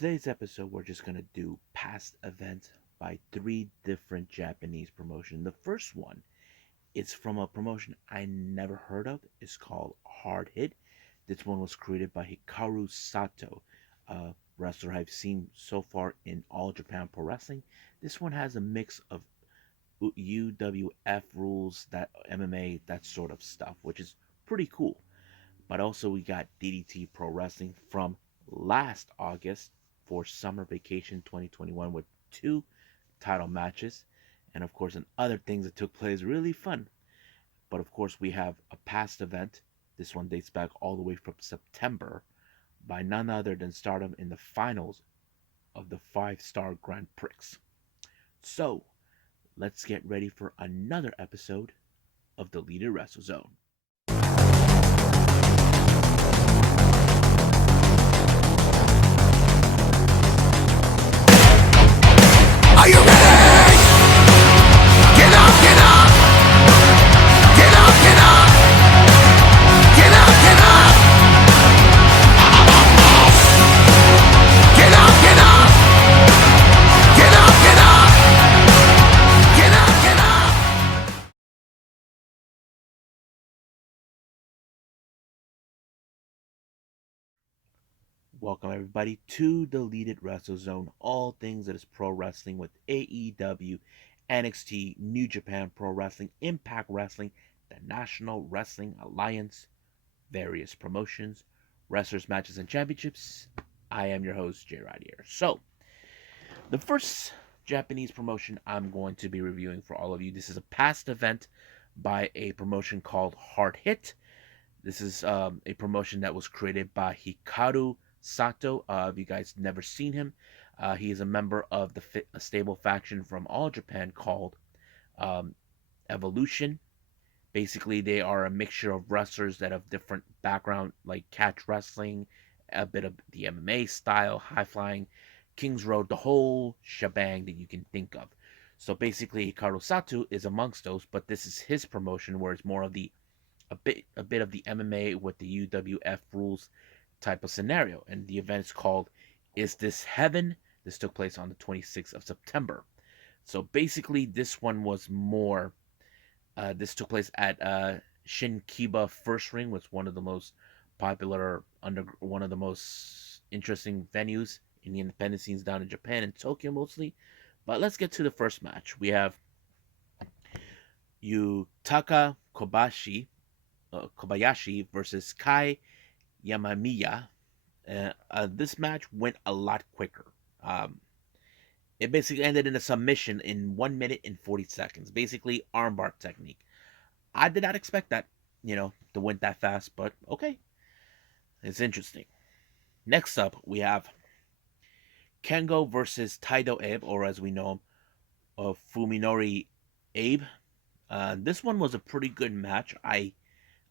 today's episode, we're just gonna do past events by three different Japanese promotions. The first one is from a promotion I never heard of. It's called Hard Hit. This one was created by Hikaru Sato, a wrestler I've seen so far in All Japan Pro Wrestling. This one has a mix of UWF rules, that MMA, that sort of stuff, which is pretty cool. But also we got DDT Pro Wrestling from last August for Summer Vacation 2021 with two title matches. And of course, and other things that took place really fun. But of course, we have a past event. This one dates back all the way from September by none other than Stardom in the finals of the 5-star Grand Prix. So, let's get ready for another episode of Deleted Wrestle Zone. Are you ready? Get up, get up! Get up, get up! Get up, get up! Get up, get up! Get up, get up! Get up, get up! Welcome everybody to Deleted Wrestle Zone, all things that is pro wrestling with AEW, NXT, New Japan Pro Wrestling, Impact Wrestling, the National Wrestling Alliance, various promotions, wrestlers, matches, and championships. I am your host, Jay Rod here. So, the first Japanese promotion I'm going to be reviewing for all of you. This is a past event by a promotion called Hard Hit. This is a promotion that was created by Hikaru Sato. If you guys never seen him, he is a member of the stable faction from All Japan called um, Evolution. Basically, they are a mixture of wrestlers that have different background, like catch wrestling, a bit of the MMA style, high flying, King's Road, the whole shebang that you can think of. So basically, Hikaru Sato is amongst those, but this is his promotion where it's more of the a bit of the MMA with the UWF rules type of scenario. And the event is called Is This Heaven? This took place on the 26th of September. So basically, this one was more. This took place at Shinkiba First Ring, was one of the most popular one of the most interesting venues in the independent scenes down in Japan and Tokyo mostly. But let's get to the first match. We have Yutaka Kobayashi versus Kai Yamamiya. This match went a lot quicker. It basically ended in a submission in 1 minute and 40 seconds. Basically, armbar technique. I did not expect that, to win that fast, but okay. It's interesting. Next up, we have Kengo versus Taido Abe, or as we know him, Fuminori Abe. This one was a pretty good match.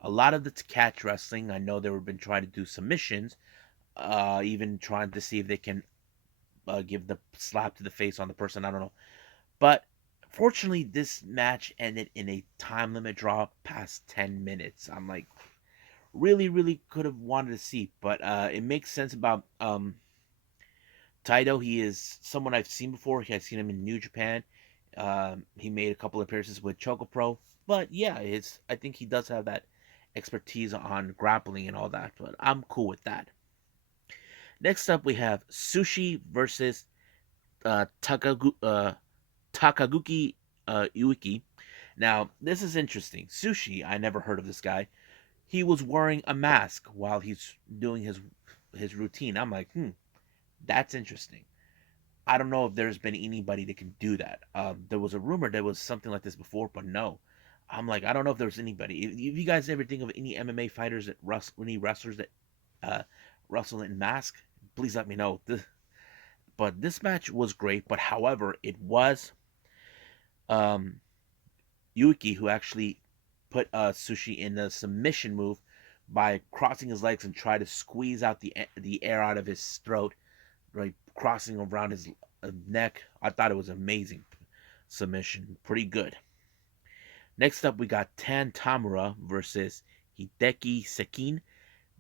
A lot of the catch wrestling. I know they were been trying to do submissions, even trying to see if they can give the slap to the face on the person. I don't know, but fortunately, this match ended in a time limit draw past 10 minutes. I'm like, really, really could have wanted to see, but it makes sense about Taito. He is someone I've seen before. I've seen him in New Japan. He made a couple appearances with Choco Pro, but yeah, I think he does have that expertise on grappling and all that. But I'm cool with that. Next up, we have Sushi versus Takaguki Ueki. Now, this is interesting. Sushi, I never heard of this guy. He was wearing a mask while he's doing his routine. I'm like, that's interesting. I don't know if there's been anybody that can do that. There was a rumor there was something like this before, but no. I'm like, I don't know if there's anybody. If you guys ever think of any MMA fighters that any wrestlers that wrestle in mask, please let me know. But this match was great. But however, it was um, Yuki who actually put Sushi in the submission move by crossing his legs and try to squeeze out the air out of his throat, right, crossing around his neck. I thought it was amazing submission, pretty good. Next up, we got Tan Tamura versus Hideki Sekin.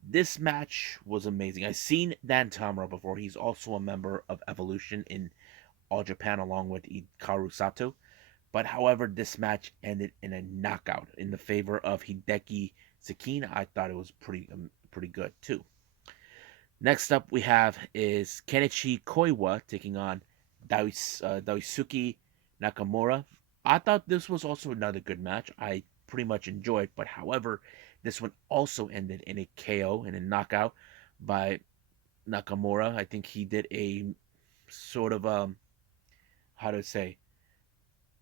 This match was amazing. I've seen Dan Tamura before. He's also a member of Evolution in All Japan along with Hikaru Sato. But however, this match ended in a knockout in the favor of Hideki Sekine. I thought it was pretty good too. Next up we have is Kenichi Koiwa taking on Daisuke Nakamura. I thought this was also another good match. I pretty much enjoyed, but however, this one also ended in a KO and a knockout by Nakamura. I think he did a sort of how to say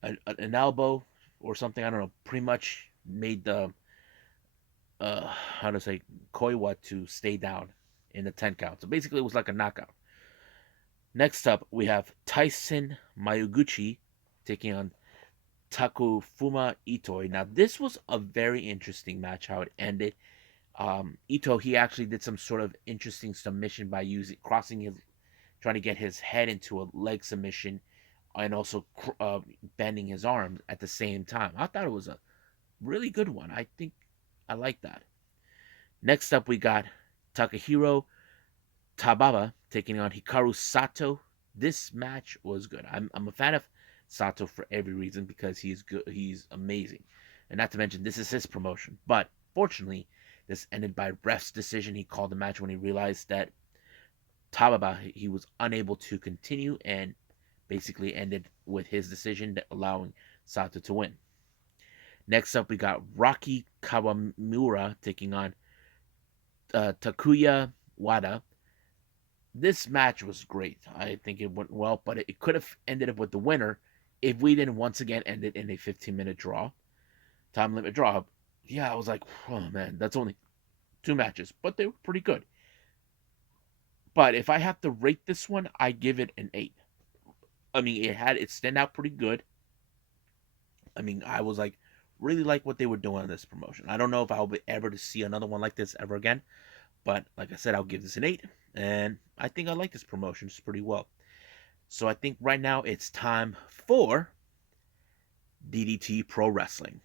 an elbow or something. I don't know. Pretty much made the how to say Koiwa to stay down in the 10 count. So basically, it was like a knockout. Next up, we have Tyson Mayuguchi taking on Takufuma Itoi. Now, this was a very interesting match. How it ended. Ito, he actually did some sort of interesting submission by using crossing his, trying to get his head into a leg submission, and also bending his arms at the same time. I thought it was a really good one. I think I like that. Next up, we got Takahiro Tababa taking on Hikaru Sato. This match was good. I'm a fan of Sato for every reason because he's good. He's amazing, and not to mention this is his promotion. But fortunately, this ended by ref's decision. He called the match when he realized that Tababa he was unable to continue, and basically ended with his decision allowing Sato to win. Next up, we got Rocky Kawamura taking on Takuya Wada. This match was great. I think it went well, but it could have ended up with the winner if we didn't once again end it in a 15-minute draw, time limit draw. Yeah, I was like, oh man, that's only two matches, but they were pretty good. But if I have to rate this one, I give it an 8. I mean, it stand out pretty good. I mean, I was like, really like what they were doing on this promotion. I don't know if I'll be ever to see another one like this ever again, but like I said, I'll give this an 8, and I think I like this promotion just pretty well. So I think right now it's time for DDT Pro Wrestling.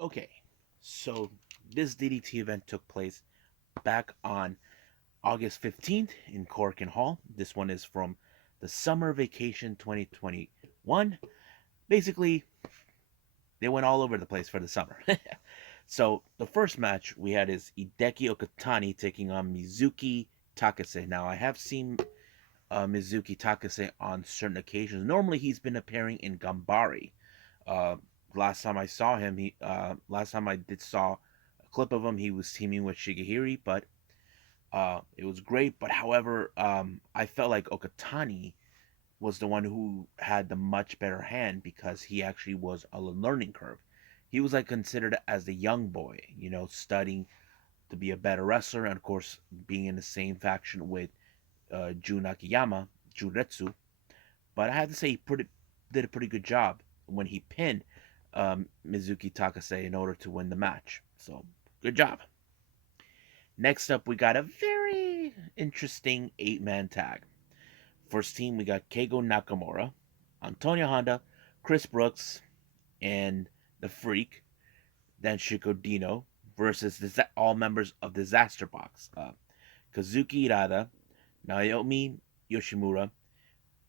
Okay, so this DDT event took place back on August 15th in Corkin Hall. This one is from the Summer Vacation 2021. Basically, they went all over the place for the summer. So the first match we had is Hideki Okatani taking on Mizuki Takase. Now I have seen Mizuki Takase on certain occasions. Normally he's been appearing in Gambari. Uh, last time I saw him, last time I did saw a clip of him, he was teaming with Shigehiri, but it was great. But however, I felt like Okatani was the one who had the much better hand because he actually was a learning curve. He was like considered as the young boy, studying to be a better wrestler, and of course being in the same faction with Jun Akiyama, Juretsu. But I have to say did a pretty good job when he pinned Mizuki Takase in order to win the match. So good job. Next up, we got a very interesting 8-man tag. First team, we got Keigo Nakamura, Antonio Honda, Chris Brooks, and the Freak, then Dino versus all members of Disaster Box. Kazuki Irada, Naomi Yoshimura,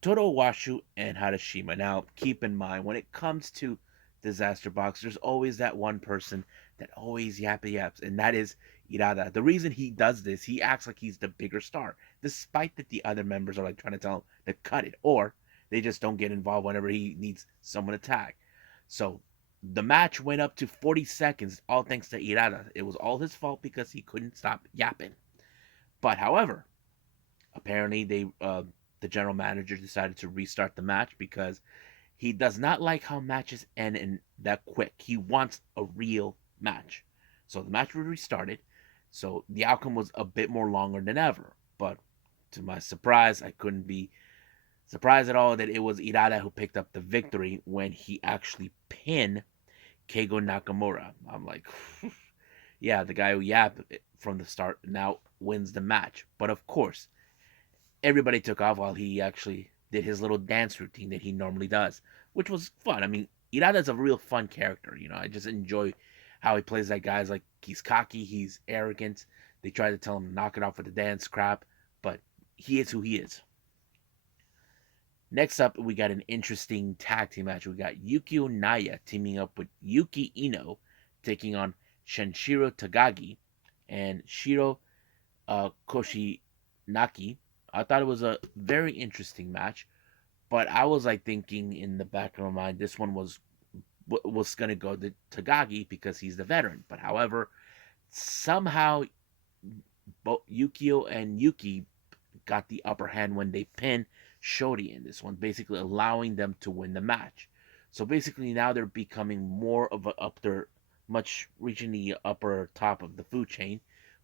Toro Washu, and Harashima. Now, keep in mind, when it comes to Disaster Box, there's always that one person that always yaps, and that is Irada. The reason he does this, he acts like he's the bigger star, despite that the other members are like trying to tell him to cut it, or they just don't get involved whenever he needs someone to tag. So the match went up to 40 seconds, all thanks to Irada. It was all his fault because he couldn't stop yapping. But however, apparently the general manager decided to restart the match because he does not like how matches end in that quick. He wants a real match. So the match was restarted. So the outcome was a bit more longer than ever. But to my surprise, I couldn't be surprised at all that it was Irada who picked up the victory when he actually pinned Keigo Nakamura. I'm like, yeah, the guy who yapped from the start now wins the match. But of course, everybody took off while he actually did his little dance routine that he normally does, which was fun. I mean, Irada's a real fun character. I just enjoy how he plays that guy. Like he's cocky, he's arrogant. They try to tell him to knock it off with the dance crap, but he is who he is. Next up, we got an interesting tag team match. We got Yukio Naya teaming up with Yuki Ino, taking on Shenshiro Tagagi and Shiro Koshinaki. I thought it was a very interesting match, but I was like thinking in the back of my mind, this one was gonna go to Tagagi because he's the veteran. But however, somehow both Yukio and Yuki got the upper hand when they pinned Shorty in this one, basically allowing them to win the match. So basically now they're becoming more of a up there, much reaching the upper top of the food chain,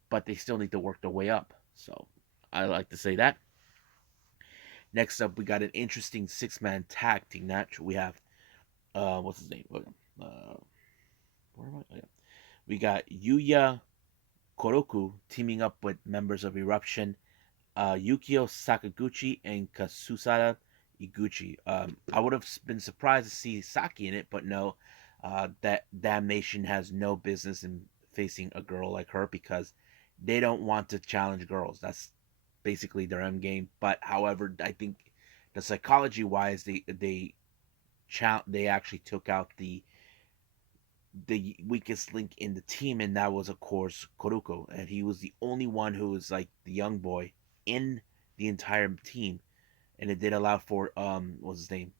but they still need to work their way up. So I like to say that. Next up, we got an interesting six-man tag team match. We have what's his name? Where am I? Oh, yeah. We got Yuya Koroku teaming up with members of Eruption, Yukio Sakaguchi and Kasusada Iguchi. I would have been surprised to see Saki in it, but no, that Damnation has no business in facing a girl like her because they don't want to challenge girls. That's basically their end game. But however, I think the psychology wise, they actually took out the weakest link in the team, and that was of course Koruko, and he was the only one who was like the young boy in the entire team, and it did allow for what's his name,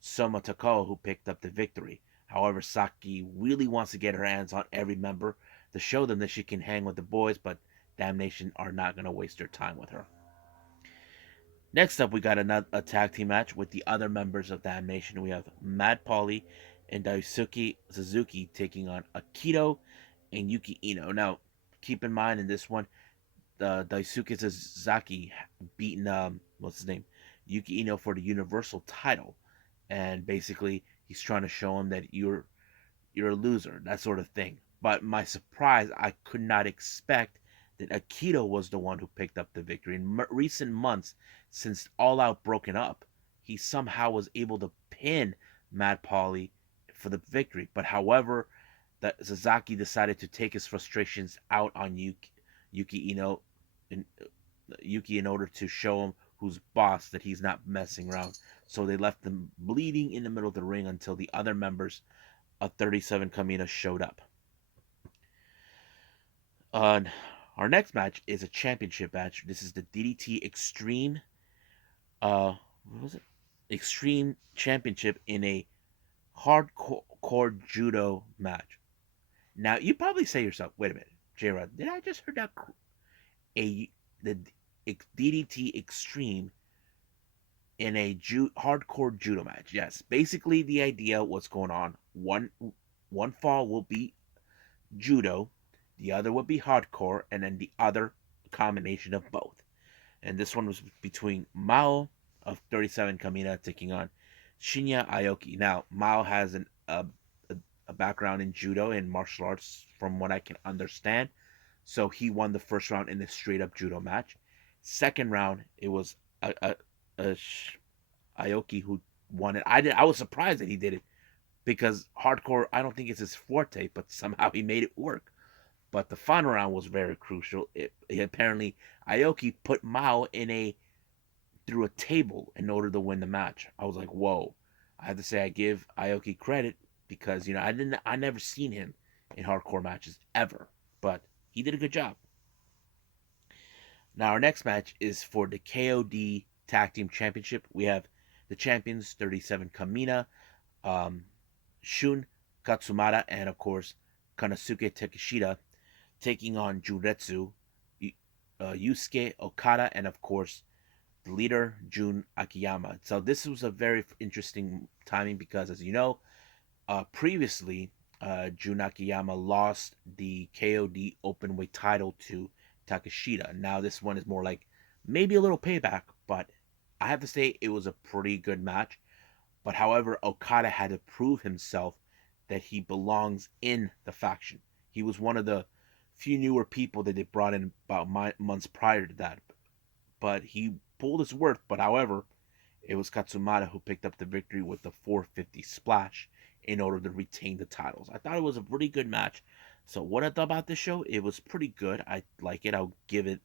Soma Takao, who picked up the victory. However, Saki really wants to get her hands on every member to show them that she can hang with the boys, but Damnation are not going to waste their time with her. Next up, we got a tag team match with the other members of Damnation. We have Mad Polly and Daisuke Suzuki taking on Akito and Yuki Ino. Now, keep in mind in this one, Daisuke Suzuki beating what's his name, Yuki Ino for the Universal title, and basically he's trying to show him that you're a loser, that sort of thing. But my surprise, I could not expect that Akito was the one who picked up the victory. In recent months, since All Out broken up, he somehow was able to pin Mad Polly for the victory. But however, that Sasaki decided to take his frustrations out on Yuki Ino, in, Yuki in order to show him who's boss, that he's not messing around. So they left them bleeding in the middle of the ring until the other members of 37 Kamina showed up. Uh, our next match is a championship match. This is the DDT Extreme. What was it? Extreme Championship in a hardcore judo match. Now you probably say to yourself, "Wait a minute, J-Rod, did I just heard that the DDT Extreme in a hardcore judo match?" Yes, basically the idea what's going on. One fall will be judo, the other would be hardcore, and then the other combination of both. And this one was between Mao of 37 Kamina taking on Shinya Aoki. Now, Mao has a background in judo and martial arts, from what I can understand. So he won the first round in a straight up judo match. Second round, it was a Aoki who won it. I was surprised that he did it because hardcore, I don't think it's his forte, but somehow he made it work. But the final round was very crucial. Apparently Aoki put Mao in a through a table in order to win the match. I was like, whoa. I have to say I give Aoki credit because I never seen him in hardcore matches ever, but he did a good job. Now our next match is for the KOD Tag Team Championship. We have the champions 37 Kamina, Shun Katsumata, and of course Konosuke Takeshita taking on Juretsu, Yusuke Okada, and of course the leader Jun Akiyama. So this was a very interesting timing because, as you know, previously Jun Akiyama lost the KOD Openweight title to Takeshita. Now this one is more like maybe a little payback, but I have to say it was a pretty good match. But however, Okada had to prove himself that he belongs in the faction. He was one of the few newer people that they brought in about months prior to that. But he pulled his worth. But however, it was Katsumata who picked up the victory with the 450 splash. in order to retain the titles. I thought it was a pretty good match. So what I thought about this show, it was pretty good. I like it. I'll give it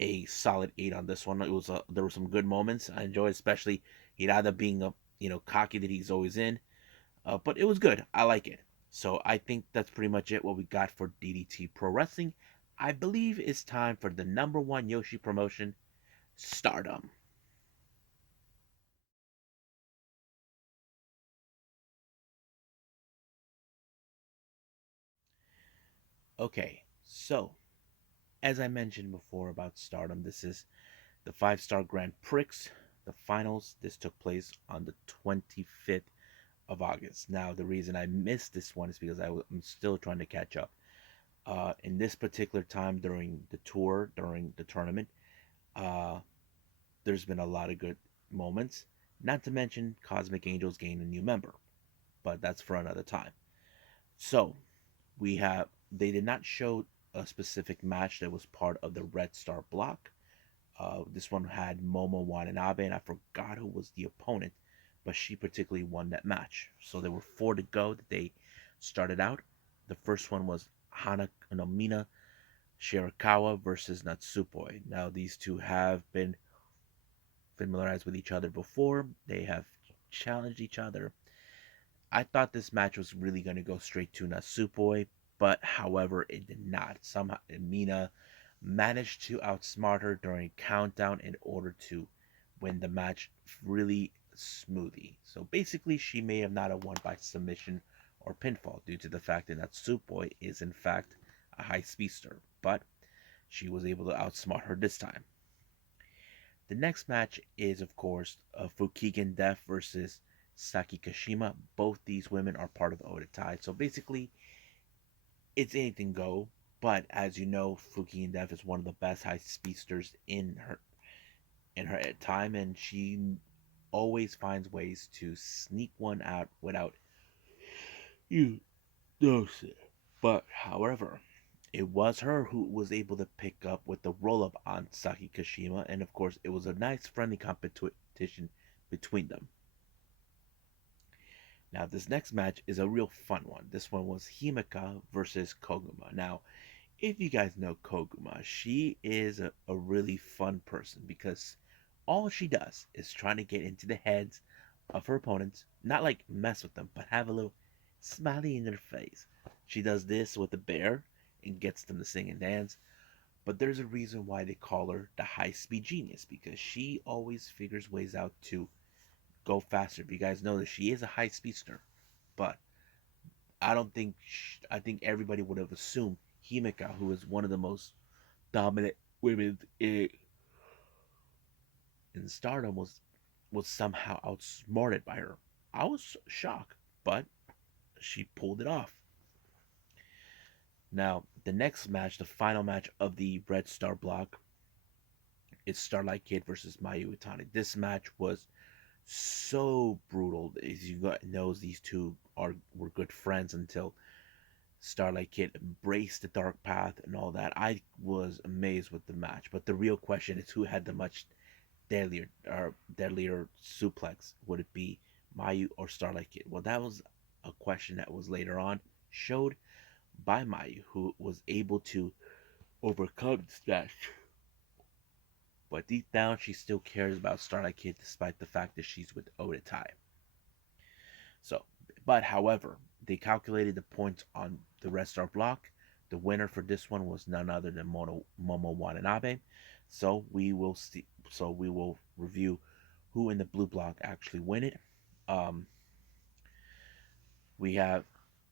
a solid 8 on this one. There were some good moments. I enjoyed, especially Hirata being a cocky that he's always in. But it was good. I like it. So I think that's pretty much it. What we got for DDT Pro Wrestling. I believe it's time for the number one Yoshi promotion, Stardom. Okay, so as I mentioned before about Stardom, this is the 5-star Grand Prix, the finals. This took place on the 25th of August. Now, the reason I missed this one is because I'm still trying to catch up. In this particular time during the tour, during the tournament, uh, there's been a lot of good moments. Not to mention, Cosmic Angels gained a new member, but that's for another time. So, they did not show a specific match that was part of the Red Star block. This one had Momo Watanabe, and I forgot who was the opponent, but she particularly won that match. So there were four to go that they started out. The first one was Hana no Mina Shirakawa versus Natsupoi. Now these two have been familiarized with each other before. They have challenged each other. I thought this match was really going to go straight to Natsupoi, but however, it did not. Somehow Mina managed to outsmart her during countdown in order to win the match really smoothly. So basically, she may have not have won by submission or pinfall due to the fact that Natsupoi is in fact a high speedster, but she was able to outsmart her this time. The next match is, of course, Fukigen Death versus Saki Kashima. Both these women are part of Odatai. So basically, it's anything go. But as you know, Fukigen Death is one of the best high speedsters in her time, and she always finds ways to sneak one out without you noticing. But however, it was her who was able to pick up with the roll up on Saki Kashima, and of course, it was a nice friendly competition between them. Now, this next match is a real fun one. This one was Himeka versus Koguma. Now, if you guys know Koguma, she is a really fun person because all she does is trying to get into the heads of her opponents, not like mess with them, but have a little smiley in their face. She does this with the bear and gets them to sing and dance. But there's a reason why they call her the high speed genius because she always figures ways out to go faster. If you guys know that she is a high speedster, but I don't think I think everybody would have assumed Himeka, who is one of the most dominant women in Stardom, was somehow outsmarted by her. I was shocked, but she pulled it off. Now, the next match, the final match of the Red Star block, is Starlight Kid versus Mayu Iwatani. This match was so brutal. As you got knows, these two were good friends until Starlight Kid embraced the dark path and all that. I was amazed with the match, but the real question is who had the much deadlier suplex? Would it be Mayu or Starlight Kid? Well, that was a question that was later on showed by Mayu, who was able to overcome the match. But deep down, she still cares about Starlight Kid despite the fact that she's with Odatai. So, but however, they calculated the points on the Red Star block. The winner for this one was none other than Momo Watanabe. So we will see. So we will review who in the blue block actually win it. Um, we have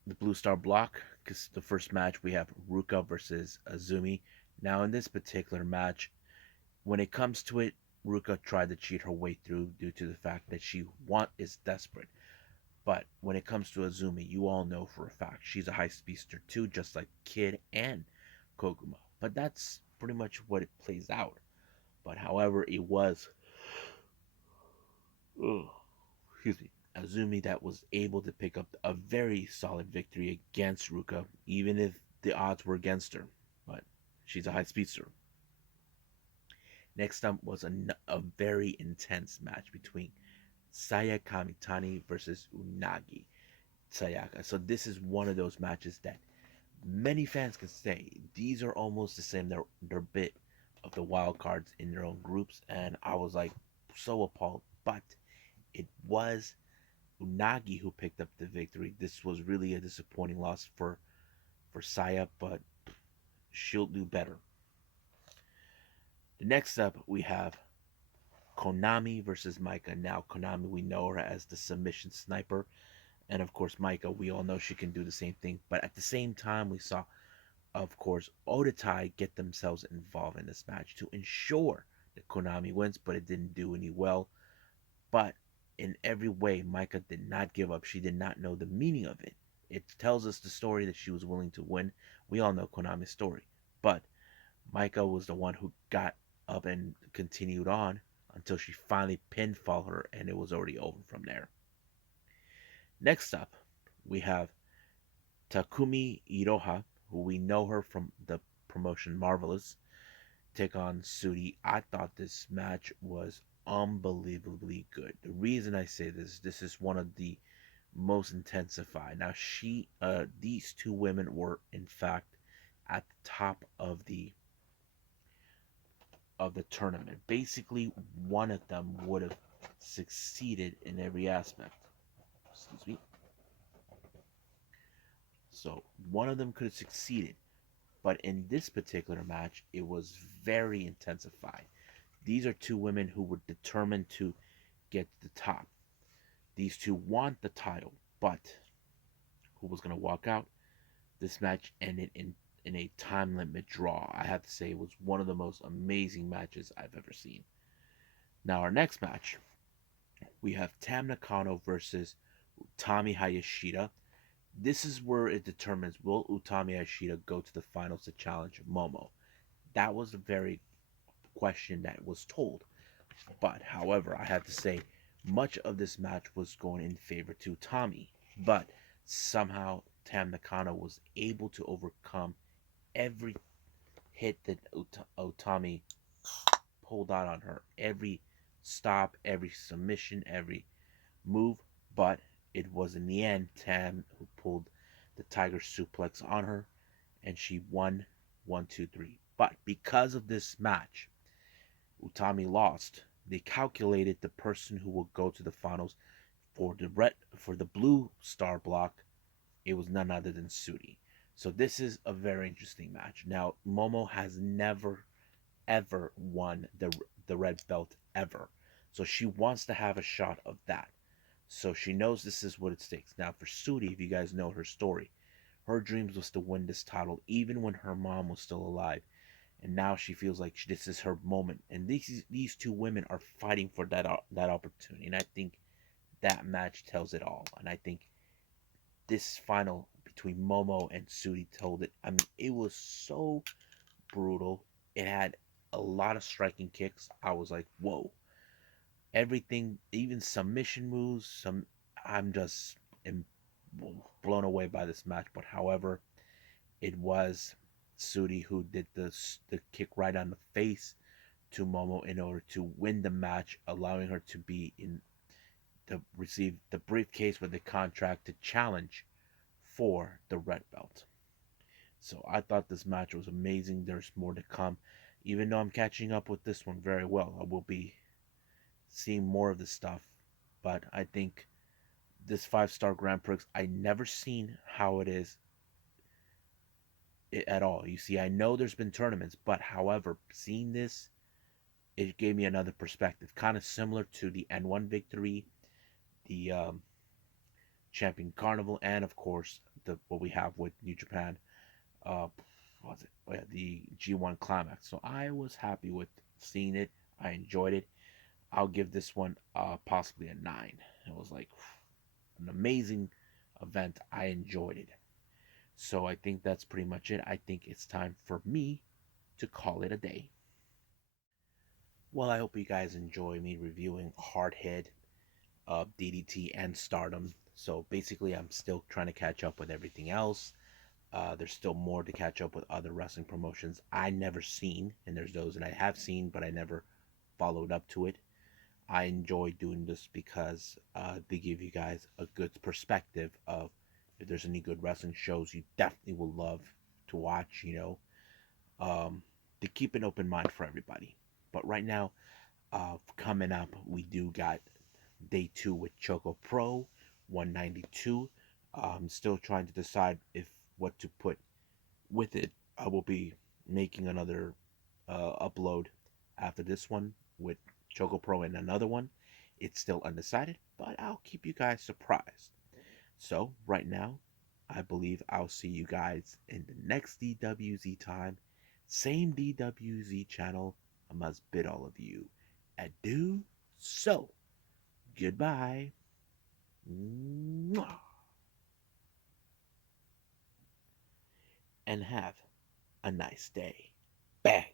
the blue star block because the first match we have Ruka versus Azumi. Now in this particular match, when it comes to it, Ruka tried to cheat her way through due to the fact that she is desperate. But when it comes to Azumi, you all know for a fact she's a high speedster too, just like Kid and Koguma. But that's pretty much what it plays out. But however, it was, excuse me, Azumi that was able to pick up a very solid victory against Ruka, even if the odds were against her. But she's a high speedster. Next up was a very intense match between Saya Kamitani versus Unagi. Sayaka. So this is one of those matches that many fans can say these are almost the same. They're a bit of the wild cards in their own groups, and I was like so appalled. But it was Unagi who picked up the victory. This was really a disappointing loss for Saya, but she'll do better. The next up we have Konami versus Maika. Now Konami, we know her as the submission sniper, and of course Maika, we all know she can do the same thing. But at the same time, we saw, of course, Odatai get themselves involved in this match to ensure that Konami wins, but it didn't do any well. But in every way, Maika did not give up. She did not know the meaning of it. It tells us the story that she was willing to win. We all know Konami's story. But Maika was the one who got up and continued on until she finally pinfall her, and it was already over from there. Next up, we have Takumi Iroha, who we know her from the promotion Marvelous, take on Sudi. I thought this match was unbelievably good. The reason I say this is one of the most intensified. Now these two women were in fact at the top of the tournament. Basically, one of them would have succeeded in every aspect. Excuse me. So one of them could have succeeded, but in this particular match, it was very intensified. These are two women who were determined to get to the top. These two want the title, but who was going to walk out? This match ended in a time limit draw. I have to say it was one of the most amazing matches I've ever seen. Now, our next match, we have Tam Nakano versus Utami Hayashida. This is where it determines will Utami Hayashida go to the finals to challenge Momo. That was the very question that was told. But, however, I have to say, much of this match was going in favor to Tommy. But somehow Tam Nakano was able to overcome every hit that Utami pulled out on her. Every stop, every submission, every move. But it was in the end Tam who pulled the Tiger Suplex on her, and she won 1, 2, 3. But because of this match, Utami lost. They calculated the person who will go to the finals for the blue star block. It was none other than Sudi. So this is a very interesting match. Now Momo has never ever won the red belt ever, so she wants to have a shot of that. So she knows this is what it takes. Now for Sudi, if you guys know her story, her dreams was to win this title even when her mom was still alive, and now she feels like this is her moment. And these two women are fighting for that opportunity, and I think that match tells it all. And I think this final between Momo and Sudi told it. I mean, it was so brutal. It had a lot of striking kicks. I was like, whoa. Everything, even submission moves, I'm just blown away by this match. But however, it was Sudi who did the kick right on the face to Momo in order to win the match, allowing her to be in to receive the briefcase with the contract to challenge for the red belt. So I thought this match was amazing. There's more to come. Even though I'm catching up with this one very well, I will be seeing more of this stuff. But I think this 5-star Grand Prix, I never seen how it is at all. You see, I know there's been tournaments, but however, seeing this, it gave me another perspective. Kind of similar to the N1 victory, the Champion Carnival, and of course, what we have with New Japan. What was it? Oh, yeah, the G1 Climax. So I was happy with seeing it. I enjoyed it. I'll give this one possibly a 9. It was like an amazing event. I enjoyed it. So I think that's pretty much it. I think it's time for me to call it a day. Well, I hope you guys enjoy me reviewing Hardhead, DDT, and Stardom. So basically, I'm still trying to catch up with everything else. There's still more to catch up with other wrestling promotions I never seen, and there's those that I have seen, but I never followed up to it. I enjoy doing this because they give you guys a good perspective of If there's any good wrestling shows you definitely will love to watch, to keep an open mind for everybody. But right now, coming up, we do got day two with Choco Pro 192. I'm still trying to decide if what to put with it. I will be making another upload after this one with Choco Pro and another one. It's still undecided, but I'll keep you guys surprised. So, right now, I believe I'll see you guys in the next DWZ time. Same DWZ channel. I must bid all of you adieu. So, goodbye. Mwah. And have a nice day. Bang.